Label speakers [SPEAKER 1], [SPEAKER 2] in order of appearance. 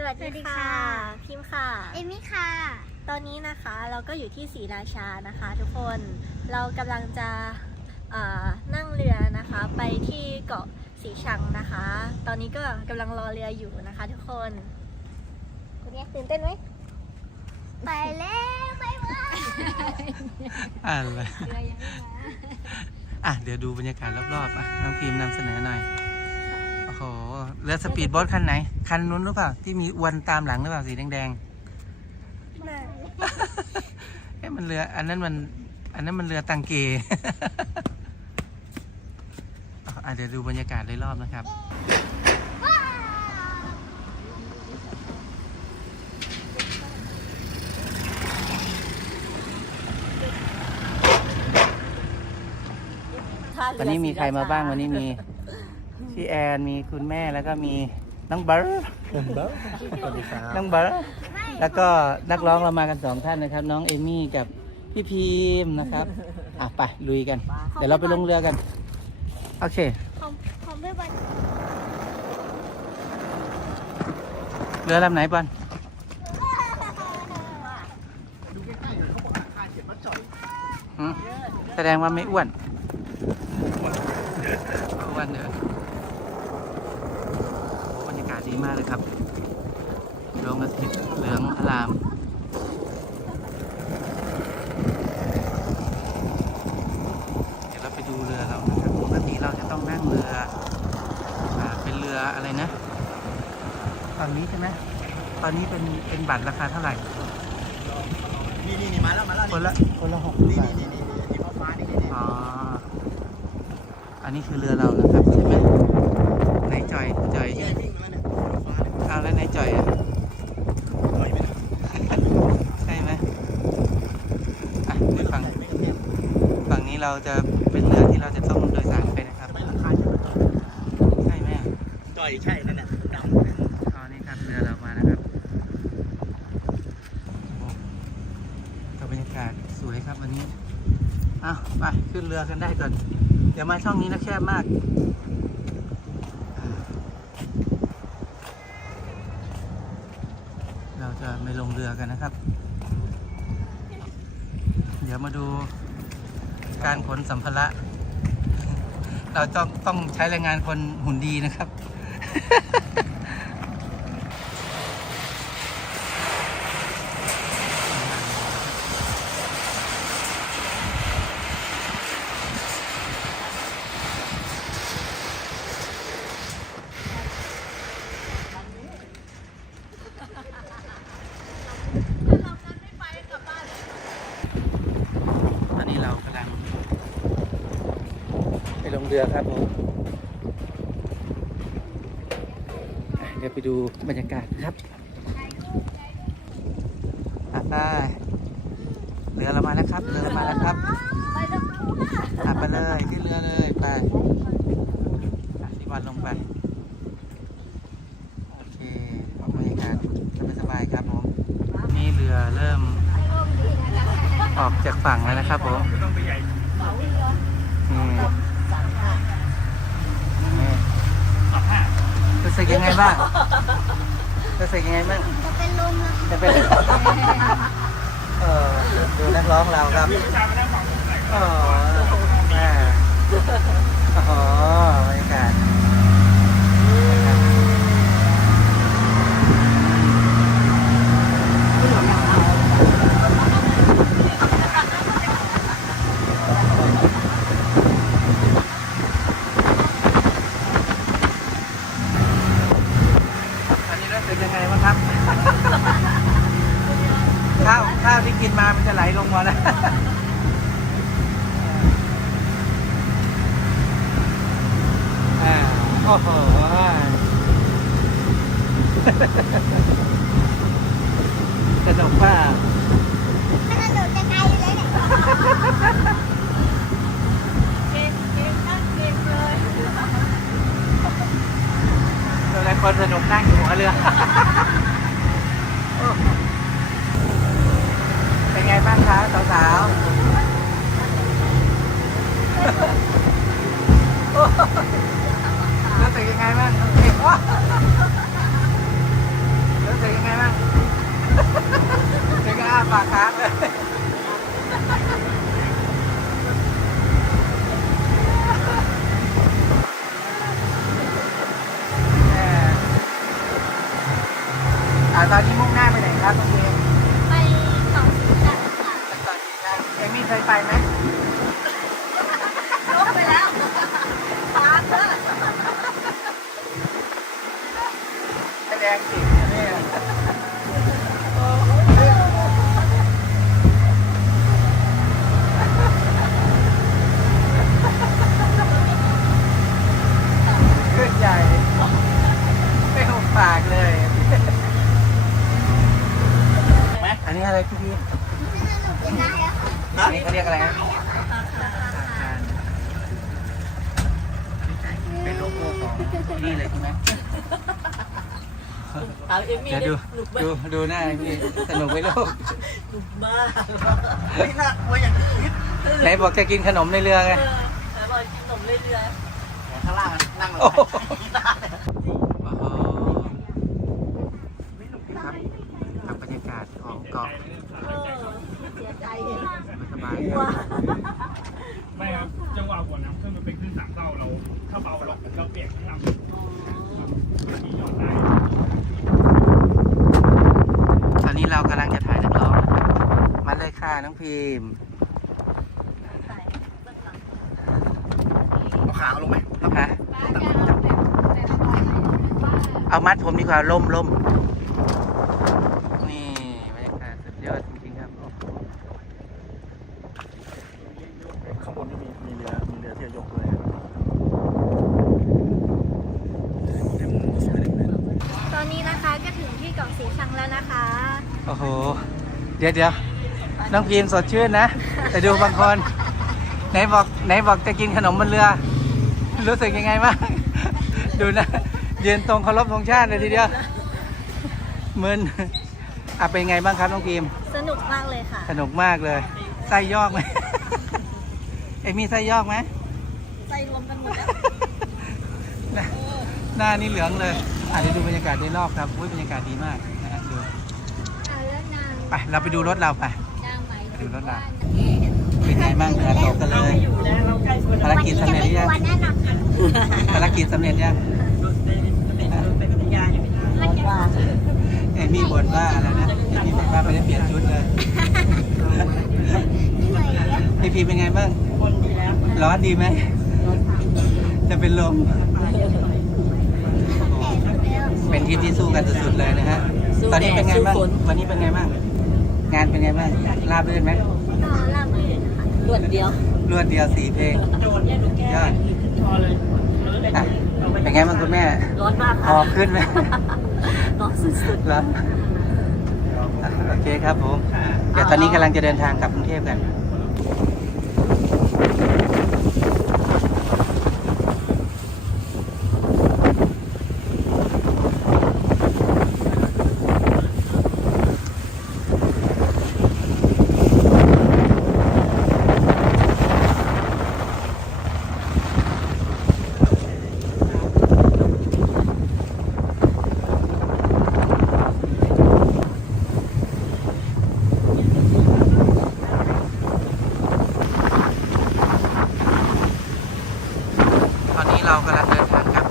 [SPEAKER 1] สวัส
[SPEAKER 2] สวัส
[SPEAKER 1] ดี
[SPEAKER 2] ดี
[SPEAKER 1] ค่ะ
[SPEAKER 2] ค่ะ
[SPEAKER 1] พิมพ์ค่ะ
[SPEAKER 2] เอมี่ค่ะ
[SPEAKER 1] ตอนนี้นะคะเราก็อยู่ที่ศรีราชานะคะทุกคน เรากำลังจะเอ่อนั่งเรือนะคะไปที่เกาะสีชังนะคะ ตอนนี้ก็กำลังรอเรืออยู่นะคะ ทุกคนคุณเนี่ยตื่นเต้นไหม
[SPEAKER 2] ไปแล้วไปว่า
[SPEAKER 3] อะไร
[SPEAKER 2] เรือยังไม่มา
[SPEAKER 3] อะเดี๋ยวดูบรรยากาศรอบๆอะน้องพิมพ์นำเสนอหน่อยโอ้โห เรือสปีดโบ๊ทคันไหน คันนู้นหรือเปล่า ที่มีอวนตามหลังหรือเปล่าสีแดงๆเอ๊ะมันเรือ อันนั้นมัน อันนั้นมันเรือตังเกอะเดี๋ยวดูบรรยากาศรอบๆนะครับวันนี้มีใครมาบ้างวันนี้มี พี่แอนมีคุณแม่แล้วก็มีน้องเบิร์ด
[SPEAKER 4] สวัสดีครับ
[SPEAKER 3] น้องเบิร์ดแล้วก็นักร้องเรามากันสองท่านนะครับ น้องเอมี่กับพี่พีมนะครับอะไปลุยกัน เดี๋ยวเราไปลงเรือกัน โอเค
[SPEAKER 2] ของของพี่บอล
[SPEAKER 3] เรือลำไหนบอล
[SPEAKER 4] ดูใกล้ๆเลยเขาบอกราคาเขียนว่าจ่อย
[SPEAKER 3] หืมแสดงว่าไม่อ้วนอ้วนเด้อโอ้บรรยากาศดี มากเลยครับดวงอาทิตย์เหลืองอลามเดี๋ยวเราไปดูเรือเรานะครับปกติเราจะต้องนั่งเรืออ่าเป็นเรืออะไรนะ ตอนนี้ใช่ไหมตอนนี้เป็นเป็นบัตรราคาเท่าไหร่
[SPEAKER 4] นี่นี่นี่มาแล้วมาแล้ว
[SPEAKER 3] คนละคนละหก
[SPEAKER 4] นี่
[SPEAKER 3] บาท
[SPEAKER 4] นี่นี่นี่ที่ฟ้าๆนี่นี่นี่
[SPEAKER 3] อ๋ออันนี้คือเรือเรานะครับใช่ไหมไหนจอยจอย
[SPEAKER 4] นี่
[SPEAKER 3] ใช่ไหม
[SPEAKER 4] วิ่งมาเนี่ยฟ้าๆเนี่ย
[SPEAKER 3] อ้าวแล้วไหนจอยอะ
[SPEAKER 4] จ่อยไปนะ
[SPEAKER 3] ใช่ไหมอะไปฝั่ง
[SPEAKER 4] ไม่กระเทียม
[SPEAKER 3] ฝั่งนี้เราจะเป็นเรือที่เราจะต้องโดยสารไปนะครับ
[SPEAKER 4] ทำไมราคาเขียนว่าจ่อย
[SPEAKER 3] ใช่ไหม
[SPEAKER 4] จ่อยใช่นั่นแหละดำ
[SPEAKER 3] อ๋อนี่ครับเรือเรามานะครับโอ้ก็บรรยากาศสวยครับวันนี้อ้าวไปขึ้นเรือกันได้ก่อนเดี๋ยวมาช่องนี้นะแคบมาก เราจะ ไปลงเรือกันนะครับ เดี๋ยวมาดูการขนสัมภาระ เราต้องต้องใช้แรงงานคนหุ่นดีนะครับ ตอนนี้เรากำลังไปลง เรือครับผมเดี๋ยวไปดูบรรยากาศครับไปเรือเรามาแล้วครับ เรือเรามาแล้วครับ
[SPEAKER 2] ไปแล้วค่ะ
[SPEAKER 3] อะไปเลยขึ้นเรือเลยไปอะที่วันลงไปโอเคออบรรยากาศสบายครับผมนี่เรือเริ่มออกจากฝั่งแล้วนะครับผม
[SPEAKER 4] ต้องไปใหญ่
[SPEAKER 3] นี่นี่
[SPEAKER 4] สองห้า
[SPEAKER 3] รู้ สึกยังไงบ้างรู้สึกยังไงบ้าง
[SPEAKER 2] จะเป็นลมแล้ว
[SPEAKER 3] จะเป็นเออดูนักร้องเราครับ
[SPEAKER 4] ผู้ชายมานั่งฟังผมไหน
[SPEAKER 3] อ๋อแม่โอ้โหบรรยากาศอันนี้รู้สึกยังไงบ้างครับ ข้าวข้าวที่กินมามันจะไหลลงมาแล้ว อ่าโอ้โห สนุกมาก
[SPEAKER 2] ถ้ากระโดดจะไกลเลยเนี่ย
[SPEAKER 1] เก่งเก่งนั่งเก่งเลย
[SPEAKER 3] ตัวละคนสนุกนั่งอยู่หัวเรือ โอ้โหเป็นไงบ้างคะสาวๆโอ้โหรู้สึกยังไงบ้างโอเคว้ารู้าค้างเลยแหม่อ่าตอนนี้มุ่งหน้าไปไหนครับน้องเอม
[SPEAKER 1] ไปเกาะสีชังค่ะ
[SPEAKER 3] ไปก่อนดีครับเอมี่เคยไปไหม
[SPEAKER 1] ลงไปแล้วตามเถอะ
[SPEAKER 3] แสดงสิเนี่ยขึ้นใหญ่ไม่หุบปากเลย อันนี้อะไรพี่พี่
[SPEAKER 2] เป็นไรอะ
[SPEAKER 3] อันนี้เขาเรียกอะไรนะเป็นโลโก้ของนี่เลยใช่ไหม
[SPEAKER 5] ถามเอมมี่
[SPEAKER 3] เดี๋ยว
[SPEAKER 5] ได้
[SPEAKER 3] ดู
[SPEAKER 5] หนุกไหม
[SPEAKER 3] ดูดูหน้าพี่สนุกไหมลูก
[SPEAKER 5] หนุกมาก
[SPEAKER 4] ไม่น่าว่าอย่างนี้
[SPEAKER 3] ไหนบอกจะกินขนมในเรือไง
[SPEAKER 5] เออแต่บอกกินขนมเรื่อย
[SPEAKER 4] ข้างล่างนั่ง
[SPEAKER 3] โอ้โห
[SPEAKER 4] ได้
[SPEAKER 3] โอ้โหครับกับบรรยากาศของเกาะ
[SPEAKER 5] ๆเออเสียใจ
[SPEAKER 3] สบาย
[SPEAKER 5] กลัว
[SPEAKER 4] ไม่ครับจังหวะหัวน้ำขึ้นมันเป็นขึ้นสามเศร้าเรา ถ้าเบาเราเราเปลี่ยนขึ้นลำที่หยอดได้
[SPEAKER 3] ตอนนี้เรากำลังจะถ่ายนักร้องนะครับมาเลยค่ะ น้องพิมพ์
[SPEAKER 4] เอาขาลงไหม
[SPEAKER 3] ฮะเอามัดผมดีกว่าล่มล่มนี่บรรยากาศสุดยอดจริงๆครับ
[SPEAKER 4] ข้างบนนี่มีมีเรือมีเรือที่จะยกด้วย
[SPEAKER 1] ตอนนี้นะคะก็ถึงที่เกาะสีชังแล้วนะคะ
[SPEAKER 3] โอ้โห เดี๋ยวเดี๋ยว น้องพิมพ์สดชื่นนะ แต่ดูบางคนไหนบอกไหนบอกจะกินขนมบนเรือ รู้สึกยังไงบ้างดูนะยืนตรงเคารพธงชาติเลยทีเดียวมึนอะเป็นไงบ้างครับน้องพิมพ์
[SPEAKER 1] สนุกมากเลยค่ะ
[SPEAKER 3] สนุกมากเลยไส้ยอกไหมเอ็มมีไส้ยอกไหม
[SPEAKER 5] ใจรวมกันหมดแล้ว
[SPEAKER 3] หน้าหน้านี่เหลืองเลยอะเดี๋ยวดูบรรยากาศโดยรอบครับอุ้ยบรรยากาศดีมากนะฮะดู
[SPEAKER 2] อ่าแล้วนาง
[SPEAKER 3] ไปเราไปดูรถเราไป
[SPEAKER 2] นางไหม
[SPEAKER 3] ไป ดูรถเราเป็นไงบ้างเรือตกกันเลย
[SPEAKER 5] อยู่แล้วเราใกล้สุด
[SPEAKER 3] ภารกิจสำเร็จหรือยัง
[SPEAKER 2] วันนั้นน่ะ
[SPEAKER 3] ภารกิจสำเร็จยัง
[SPEAKER 5] เป็นพัทยาอยู่ไม่นานว่า
[SPEAKER 3] เอมี่บ่นว่าอะไรนะเอมี่บ่นว่าไม่ได้เปลี่ยนชุดเลย
[SPEAKER 2] เหนื่อยอะ
[SPEAKER 3] พี่พีเป็นไงบ้าง
[SPEAKER 5] คนดีแล้ว
[SPEAKER 3] ร้อนดีไหมจะเป็นลมเป็นทีมที่สู้กันสุดๆเลยนะฮะตอนนี้เป็นไงบ้างวันนี้เป็นไงบ้าง งานเป็นไงบ้างราบรื่นไหม
[SPEAKER 1] ก็ราบรื่นค่ะ
[SPEAKER 5] รวดเดียว
[SPEAKER 3] รวดเดียวสี่เพลง
[SPEAKER 5] โดนเนี่ยดูแก้
[SPEAKER 3] ยอด
[SPEAKER 5] ขึ้นคอเลย
[SPEAKER 3] อะเป็นไงบ้างคุณแม่
[SPEAKER 5] ร้อนมาก
[SPEAKER 3] ห
[SPEAKER 5] ค่ะ
[SPEAKER 3] อบขึ้นไหม
[SPEAKER 5] ร้อนสุด
[SPEAKER 3] แล้วอะโอเคครับผมเดี๋ยวตอนนี้กำลังจะเดินทางกลับกรุงเทพกัน
[SPEAKER 5] ๆ
[SPEAKER 3] ตอนนี้เรากำลังเดินทางกลับ